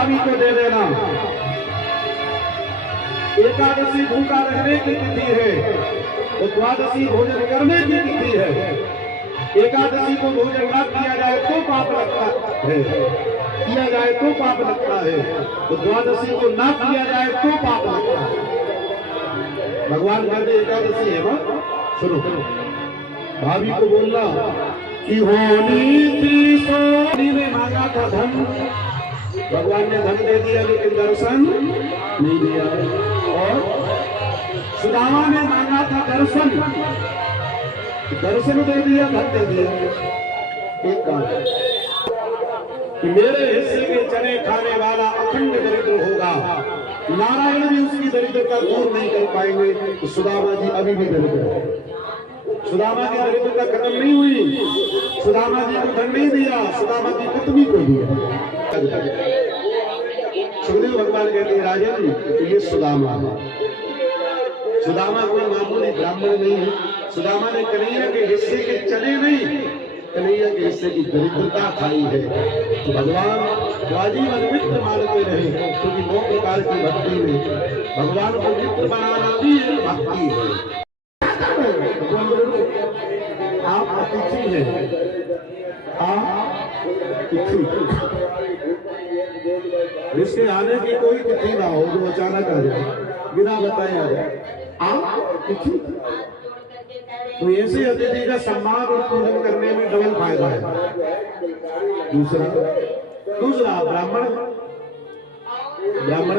भाभी को दे देना। एकादशी भूखा रहने की तिथि है, तो द्वादशी भोजन करने की तिथि है। एकादशी को भोजन न किया जाए तो पाप लगता है, किया जाए तो पाप लगता है, तो द्वादशी को न किया जाए तो पाप लगता है। भगवान कहते एकादशी है ना, सुनो भाभी को बोलना कि होनी थी सोनी ने मांगा था धन, भगवान ने धन दे दिया लेकिन दर्शन नहीं दिया। और सुदामा ने मांगा था दर्शन, दर्शन दे दिया, धन दे दिया। एक काम कि मेरे हिस्से के चने खाने वाला अखंड दरिद्र होगा, नारायण भी उसकी दरिद्रता दूर नहीं कर पाएंगे। तो सुदामा जी अभी भी दरिद्र है, सुदामा की दरिद्रता खत्म नहीं हुई। सुदामा जी को धन नहीं दिया, सुदामा की पत्नी को दिया। सुखदेव भगवान कहते हैं राजन ये सुदामा है। सुदामा कोई मामूली ब्राह्मण नहीं है। सुदामा ने कन्हैया के हिस्से के चने नहीं, कन्हैया के हिस्से की दरिद्रता खाई है। तो भगवान आजीवन मित्र मानते रहे, क्योंकि 9 प्रकार की भक्ति में भगवान को मित्र बनाना भी एक भक्ति है। आप अतिथि हैं, आप तिथि, इसके आने की कोई तिथि ना हो जो अचानक आ जाए, बिना बताए आ जाए। आप तिथि, तो ऐसे अतिथि का सम्मान और पूजन करने में डबल फायदा है। दूसरा ब्राह्मण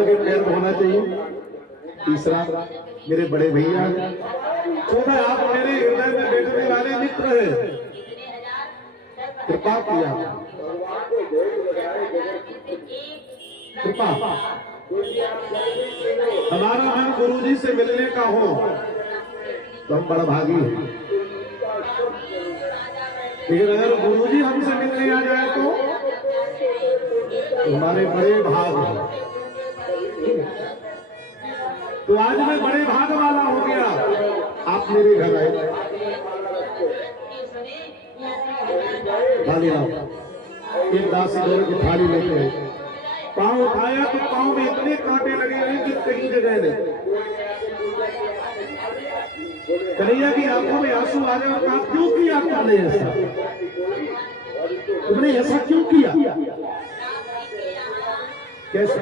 के पैर होना चाहिए। तीसरा मेरे बड़े भैया। चौथा आप मेरे हृदय में बैठने वाले मित्र हैं, कृपा किया, कृपा। हमारा मन गुरुजी से मिलने का हो तो हम बड़ा भागी हैं, लेकिन अगर गुरुजी हमसे मिलने आ जाए तो हमारे बड़े भाग हैं। तो आज मैं बड़े भाग वाला हो गया, आप मेरे घर आए। थाली लाओ, एक दासी दोनों की थाली लेके आए। पाँव उठाया तो पाँव में इतने कांटे लगे हैं कि कहीं जगह नहीं। कन्हैया की आंखों में आंसू आ रहे और कहा क्यों किया तुमने ऐसा, तुमने ऐसा क्यों किया? कैसे?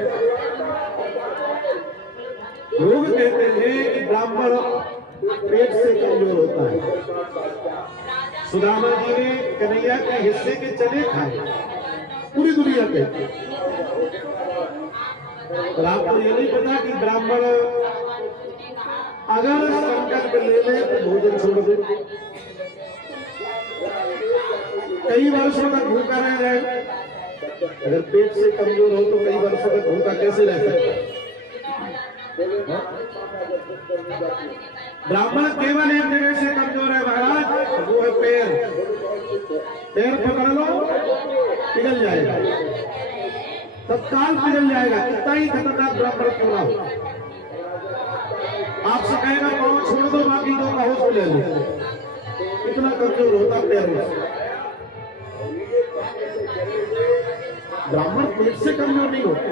लोग कहते हैं कि ब्राह्मण पेट से कमजोर होता है। सुदामा जी ने कन्हैया के हिस्से के चने खाए, पूरी दुनिया के। और आपको ये नहीं पता कि ब्राह्मण अगर संकल्प ले ले तो भोजन छोड़ दे, कई वर्षों तक भूखा रह जाए। अगर पेट से कमजोर हो तो कई वर्षों तक भूखा कैसे रह सकता? ब्राह्मण केवल एक जगह से कमजोर है महाराज, वो है पैर। पैर पकड़ लो पिघल जाएगा, तत्काल पिघल जाएगा। इतना ही खतरनाक ब्राह्मण क्यों ना हो। आपसे कहेगा पाँव छोड़ दो, बाकी दो का होश ले लो, इतना कमजोर होता पैरों से। ब्राह्मण पेट से कमजोर नहीं होते।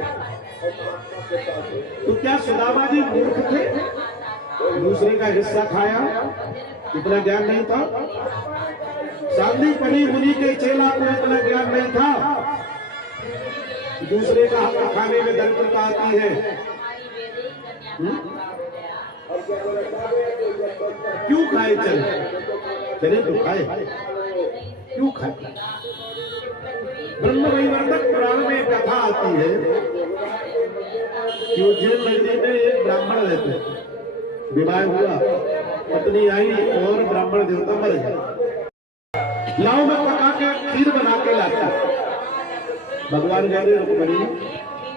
तो क्या सुदामा जी मूर्ख थे? दूसरे का हिस्सा खाया, इतना ज्ञान नहीं था? सांदीपनि मुनि के चेला को इतना ज्ञान नहीं था? दूसरे का हक खाने में दरिद्रता आती है। क्यों खाए चले तो खाए, क्यों खाए? ब्रह्म वैवर्तक पुराण में कथा आती है कि उज्जैन नगरी में एक ब्राह्मण रहते, विवाह हुआ, पत्नी आई और ब्राह्मण देवता मर गए। लाओ में पका के खीर बना के लाता। भगवान कह रहे रुक्मिणी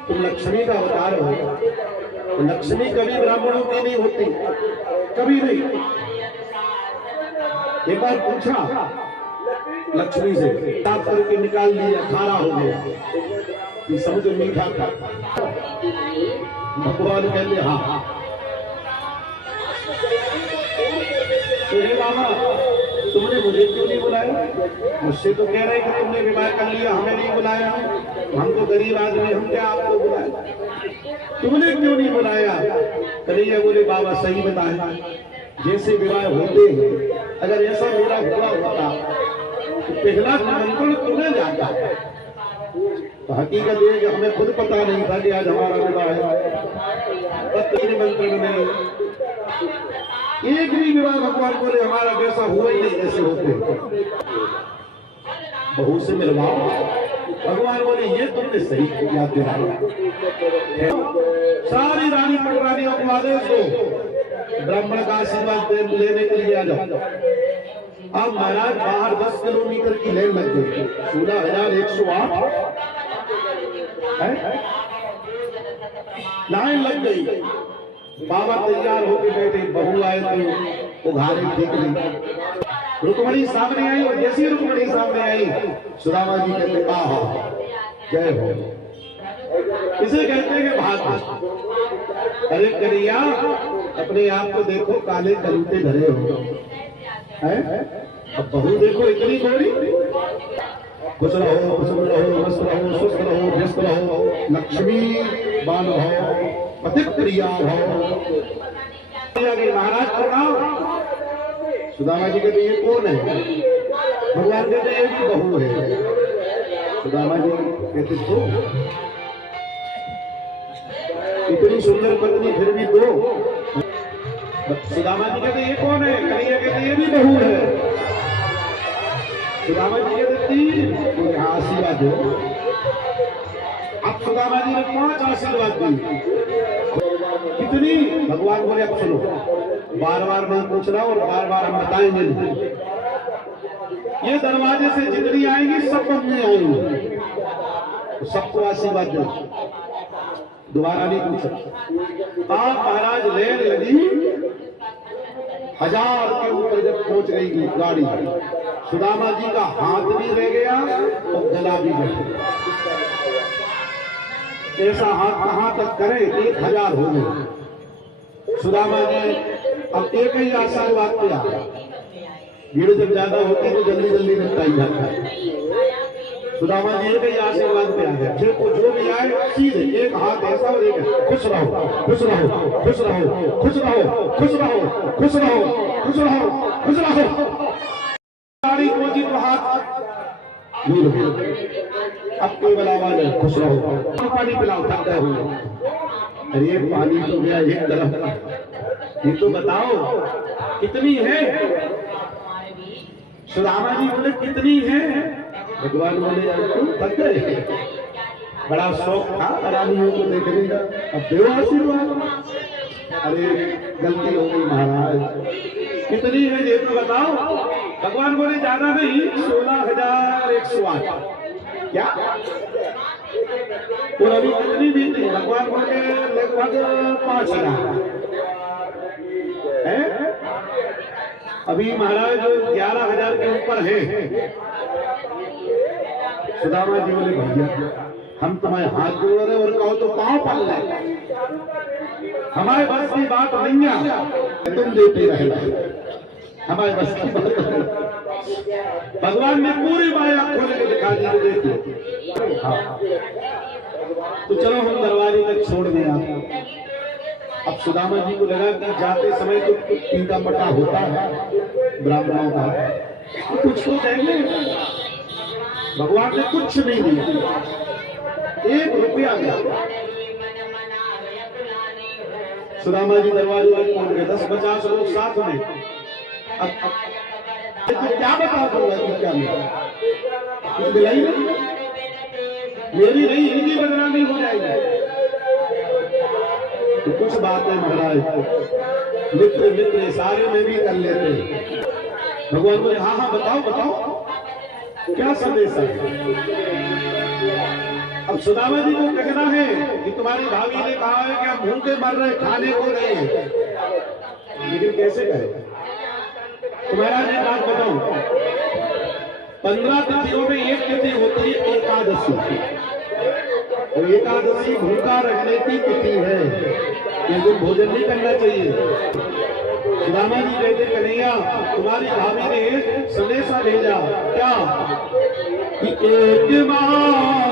तुम लक्ष्मी का अवतार हो, लक्ष्मी कभी ब्राह्मणों की नहीं होती, कभी नहीं। एक बार पूछा लक्ष्मी से, साफ करके निकाल लिया, खारा हो गया, ये समुद्र मीठा था। भगवान कहते हाँ। तो हे बाबा तुमने मुझे क्यों नहीं बुलाया? मुझसे तो कह रहे कि तुमने विवाह कर लिया, हमें नहीं बुलाया, हम तो गरीब आदमी, हम क्या आपको बुलाया? तुमने क्यों नहीं बुलाया? कन्हैया बोले बाबा सही बताए, जैसे विवाह होते हैं अगर ऐसा मेरा हुआ होता तो पहला निमंत्रण तुम्हें जाता। तो हकीकत ये कि हमें खुद पता नहीं था कि आज हमारा विवाह है, तब निमंत्रण नहीं। एक भी विवाह भगवान बोले हमारा वैसा हुआ ही नहीं जैसे होते। बहू से मिलवाओ, भगवान बोले ये तुमने सही याद दिलाया। सारी रानी पटरानियों को आदेश दो ब्राह्मण का आशीर्वाद लेने के लिए आ जाओ। अब महाराज बाहर 10 किलोमीटर की लाइन लग गई, 16,108 लाइन लग गई। बाबा तैयार होकर बैठे, बहू आए तो उघारे देख ली। रुक्मणी सामने आई और जैसी रुक्मणी सामने आई सुदामा जी कहते आहा जय हो। इसे कहते हैं भाग। अरे कन्हैया अपने आप को देखो, काले कलूटे धरे हो हैं? अब बहू देखो इतनी गोरी। खुश रहो, खुश रहो, मस्त रहो, स्वस्थ रहो, व्यस्त रहो, लक्ष्मी बान हो, पति प्रिया हो। महाराज प्रणाम। सुदामा जी कहते ये कौन है? भगवान कहते ये भी बहू है। सुदामा जी कहते तो इतनी सुंदर पत्नी फिर भी दो। सुदामा जी कहते ये कौन है? कन्हैया कहते ये भी बहू है। सुदामा जी कहते तीन, तो यहाँ आशीर्वाद दो। अब सुदामा जी ने 5 आशीर्वाद दी। कितनी? भगवान बोले अब सुनो, बार बार नहीं पूछना और बार बार हम बताएंगे नहीं। ये दरवाजे से जितनी आएंगी सब अपने आएंगी, सबको आशीर्वाद दो। दोबारा नहीं पूछा। आप महाराज लेन लगी, 1000 के ऊपर जब पहुंच गई गाड़ी, सुदामा जी का हाथ भी रह गया और गला भी रह गया। ऐसा हाथ कहां तक करें? 1000 हो गए। सुदामा जी अब एक ही आशीर्वाद पे आ गया। भीड़ जब ज्यादा होती तो जल्दी जल्दी निपटाई जाता है। सुदामा जी एक ही आशीर्वाद पे आ गया। फिर जो भी आए सीधे एक हाथ ऐसा और एक खुश रहो, खुश रहो, खुश रहो, खुश रहो, खुश रहो, खुश रहो, खुश रहो, खुश रहो। गाड़ी पहुंची तो हाथ अब केवल आवाज है खुश रहो। पानी पिलाओ, थक गए हो। अरे पानी तो गया एक तरफ, ये तो बताओ कितनी है? सुदामा जी बोले कितनी है? भगवान बोले तुम थक गए, बड़ा शौक था रानियों को देखने का, अब देव आशीर्वाद। अरे गलती हो गई महाराज। कितनी है ये तो बताओ। भगवान बोले ज्यादा नहीं, 16,108। क्या? और अभी कितनी दी थी? भगवान बोले लगभग 5,000 है। अभी महाराज 11,000 के ऊपर है। सुदामा जी बोले भैया हम तुम्हारे हाथ जोड़ रहे और कहो तो पांव पल ले, हमारे बस की बात नहीं है, तुम देते रहना, हमारे बस की बात नहीं। भगवान ने पूरी माया खोल के दिखा दी। देखिए हाँ। तो चलो हम दरवाजे तक छोड़ दें आपको। अब सुदामा जी को लगा कि जाते समय तो पीका पटा होता है ब्राह्मणों का, तो कुछ तो देंगे। भगवान ने कुछ नहीं दिया, 1 रुपया दिया। सुदामा जी दरवाजे तक पहुंच गए, 10-50 लोग साथ में। अब तो क्या बता दूंगा कि क्या मिला? कुछ मिला ही नहीं। मेरी नहीं, इनकी बदनामी हो जाएगी। तो कुछ बात है महाराज, मित्र मित्र सारे में भी कर लेते। भगवान बोले हाँ हाँ बताओ बताओ क्या संदेश है? अब सुदामा जी को कहना है कि तुम्हारी भाभी ने कहा है कि हम भूखे मर रहे, खाने को नहीं, लेकिन कैसे कहे? तुम्हारा एक बात बताऊं, 15 तिथियों में एक तिथि होती है एकादशी। तो एकादशी भूखा रखने की तिथि है, लेकिन भोजन नहीं करना चाहिए। सुदामा जी कहते कन्हैया तुम्हारी भाभी ने संदेशा भेजा क्या कि एक माह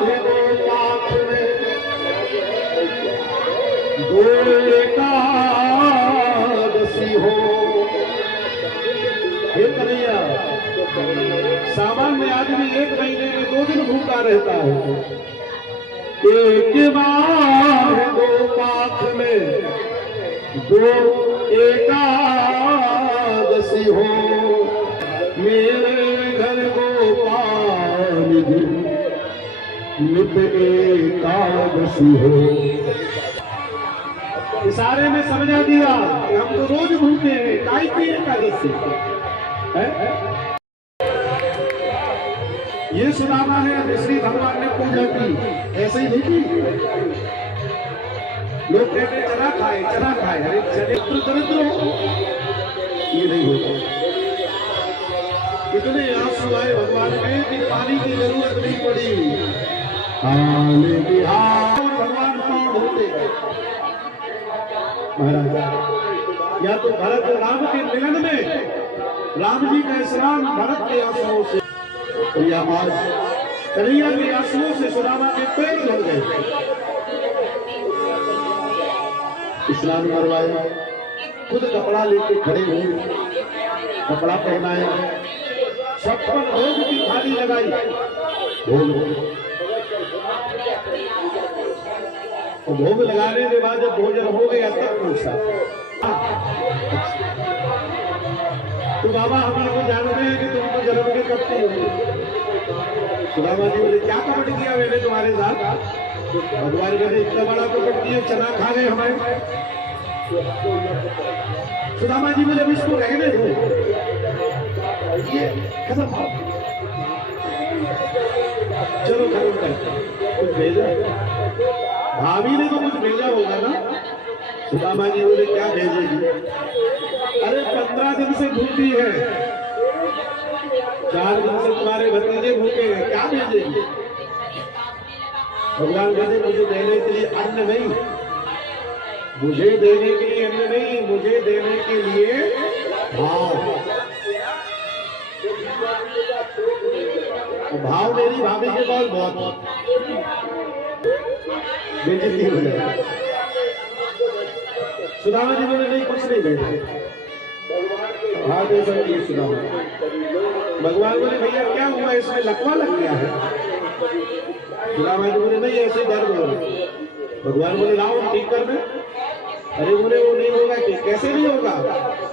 दो पाख में दो एकादशी हो। हे कन्हैया सामान्य आदमी एक महीने में 2 दिन भूखा रहता है, एक माह दो पाख में दो एकादशी हो। मेरे घर गोपाल नित एकादशी हो। इशारे में समझा दिया कि हम तो रोज भूखे हैं, काई की एकादशी है? ये सुदामा है श्री भगवान ने पूजा की, ऐसे ही नहीं की। लोग कहते चना खाए, अरे चने तो दरिद्र हो, ये नहीं होता। इतने आंसू आए भगवान में कि पानी की जरूरत नहीं पड़ी। भगवान कौन होते महाराज? या तो भरत राम के मिलन में राम जी का स्नान भरत के आंसुओं से, या आज कन्हैया के आंसुओं से सुदामा के पैर लग गए। स्नान करवाया, खुद कपड़ा लेके खड़े हुए, कपड़ा पहनाया, 56 भोग की थाली लगाई, भोग लगाने के बाद जब भोजन हो गया तब पूछा तो बाबा हम लोग जानते हैं कि तुम तो जन्म के कपटी हो। सुदामा जी बोले क्या कपट किया मैंने तुम्हारे साथ? भगवान कहते इतना बड़ा कपट किया, चना खा गए हमारे। सुदामा जी बोले इसको रहने दो, ये खत्म। चलो खत्म कर, कुछ भेजा भाभी ने तो कुछ भेजा होगा ना। सुदामा जी बोले क्या भेजेगी? अरे 15 दिन से भूखी है, 4 दिन से तुम्हारे भतीजे भूखे हैं, क्या भेजेगी? भगवान कहते मुझे देने के लिए अन्न नहीं, मुझे देने के लिए अन्न नहीं, मुझे देने के लिए भाव। भाव मेरी भाभी के पास बहुत बेइज्जती हो जाए। सुदामा जी बोले नहीं कुछ नहीं भेजा। हाँ जैसा ये सुदामा। भगवान बोले भैया क्या हुआ, इसमें लकवा लग गया है? सुदामा जी बोले नहीं ऐसे दर्द हो रहा। भगवान बोले लाओ ठीक कर दे। अरे बोले वो नहीं होगा। कैसे नहीं होगा?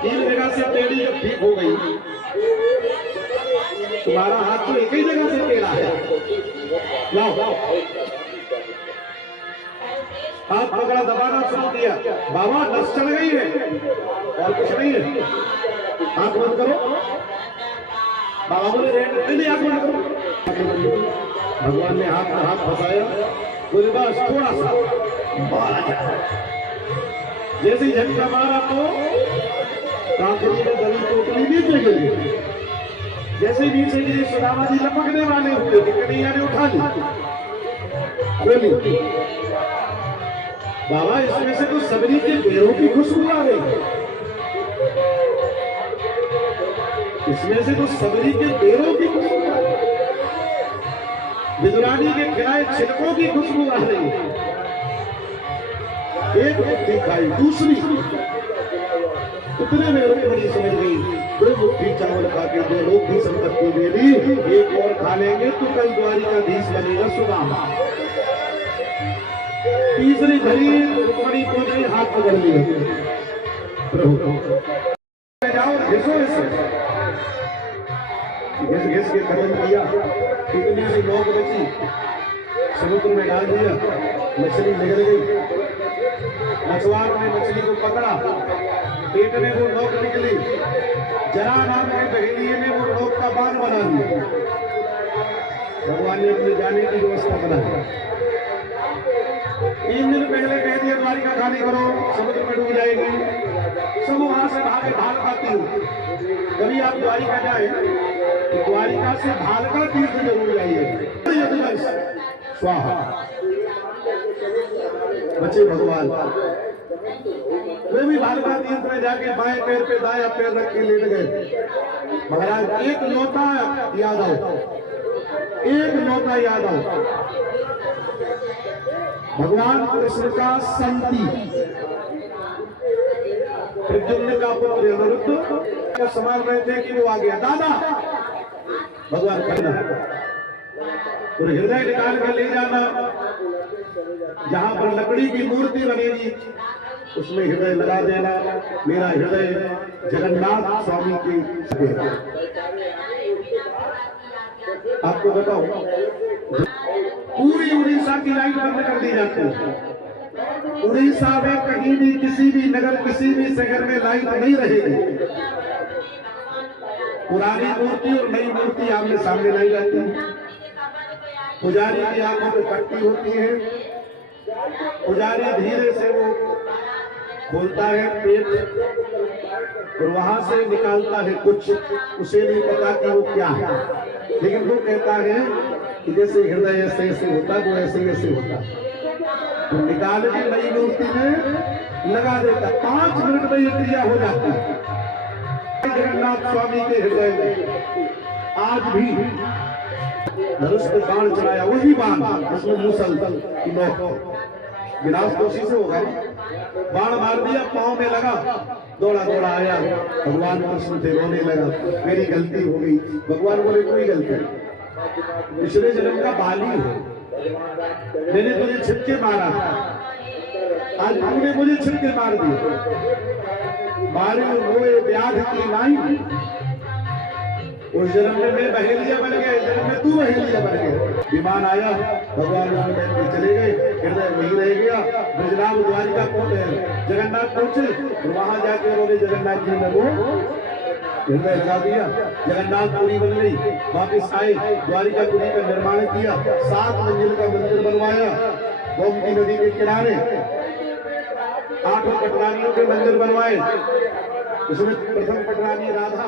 3 जगह से टेढ़ी जब ठीक हो गई, तुम्हारा हाथ तो एक ही जगह से टेढ़ा है, लाओ हाथ पकड़ा, दबाना शुरू किया। बाबा नस चढ़ गई है और कुछ नहीं है, हाथ बंद करो। बाबा बोले नहीं आंख बंद करो। भगवान ने हाथ में हाथ फंसाया, बोले बस थोड़ा सा मारा जाए। जैसे ही झटका मारा तो कांकरी में दली टोकरी नीचे गिरी। जैसे नीचे गिरी सुदामा जी लपकने वाले हुए कि कन्हैया ने उठा ली, खोली। बाबा इसमें से तो सबरी के पैरों की खुशबू आ रही है, इसमें से तो सबरी के पैरों की खुशबू आ रही है, विदुरानी के खिलाए छिलकों की खुशबू आ रही है। एक मुट्ठी खाई, दूसरी इतने में रुक्मिणी समझ गई 2 मुट्ठी चावल खा के 2 लोग की संपत्ति दे दी, एक और खा लेंगे तो कल द्वारिकाधीश बनेगा सुदामा। तीसरी घड़ी रुक्मिणी पहुंच गई, हाथ पकड़ लिया, प्रभु जाओ घिसो इसे। घिस के खत्म किया, इतनी सी नोक बची, समुद्र में डाल दिया, मछली निकल गई। मछुआर ने मछली को पकड़ा, पेट में वो नोक निकली, जरा नाम के बहेलिए ने वो नोक का बांध बना दिया। भगवान ने अपने जाने की व्यवस्था बनाई। 3 दिन पहले कह दिया द्वारिका खाली करो, समुद्र में डूब जाएगी। सब वहां से भागे, भाल खाती हूँ। कभी आप द्वारिका जाए तो द्वारिका से भालका तीर्थ जरूर जाइए। स्वाहा बचे भगवान। वे भी भी भालका तीर्थ में जाके बाएं पैर पे दाया पैर रख के लेट गए। महाराज एक लौटा याद आओ, एक लौटा याद आओ, भगवान कृष्ण का संति प्रद्युम्न का पुत्र अनिरुद्ध को संभाल रहे थे कि वो आ गया। दादा भगवान करना और हृदय निकाल कर ले जाना, जहां पर लकड़ी की मूर्ति बनेगी उसमें हृदय लगा देना। मेरा हृदय जगन्नाथ स्वामी के आपको बताओ, पूरी उड़ीसा की लाइट बंद कर दी जाती है। उड़ीसा में कहीं भी किसी भी नगर किसी भी शहर में लाइट नहीं रहेगी। पुरानी मूर्ति और नई मूर्ति आमने सामने लाई जाती है। पुजारी की आंखों में पट्टी होती है, पुजारी धीरे से वो खोलता है पेट और वहां से निकालता है कुछ, उसे नहीं पता कि वो क्या है, लेकिन वो कहता है कि जैसे हृदय ऐसे ऐसे होता वो ऐसे ऐसे होता, तो निकाल के नई मूर्ति में लगा देता। 5 मिनट में ये क्रिया हो जाती है। जगन्नाथ स्वामी के हृदय में आज भी धनुष पे बाण चलाया, वही बाण उसमें मूसल की नोक, विनाश तो उसी से होगा। बाण मार दिया, पांव में लगा, दौड़ा दौड़ा आया, भगवान कृष्ण थे, रोने लगा, मेरी गलती हो गई। भगवान बोले कोई गलती नहीं, पिछले जन्म का बाली हो, मैंने तुझे छिटके मारा, आज तूने मुझे छिटके मार दिए। मारे रोए व्याध की नाई, उस जन्म में मैं बहेलिया बन गया, इस जन्म में तू बहेलिया बन गया। विमान आया, भगवान उसमें चले गए, हृदय वही रह गया। ब्रजराम द्वारिका जगन्नाथ पहुंचे और वहां जाके उन्होंने जगन्नाथ जी में वो हृदय लगा दिया। जगन्नाथपुरी बन गई, वापिस आए, द्वारिकापुरी का निर्माण किया, 7 मंजिल का मंदिर बनवाया गोमती नदी के किनारे, 8 पटरानियों के मंदिर बनवाए। उसमें प्रथम पटरानी राधा,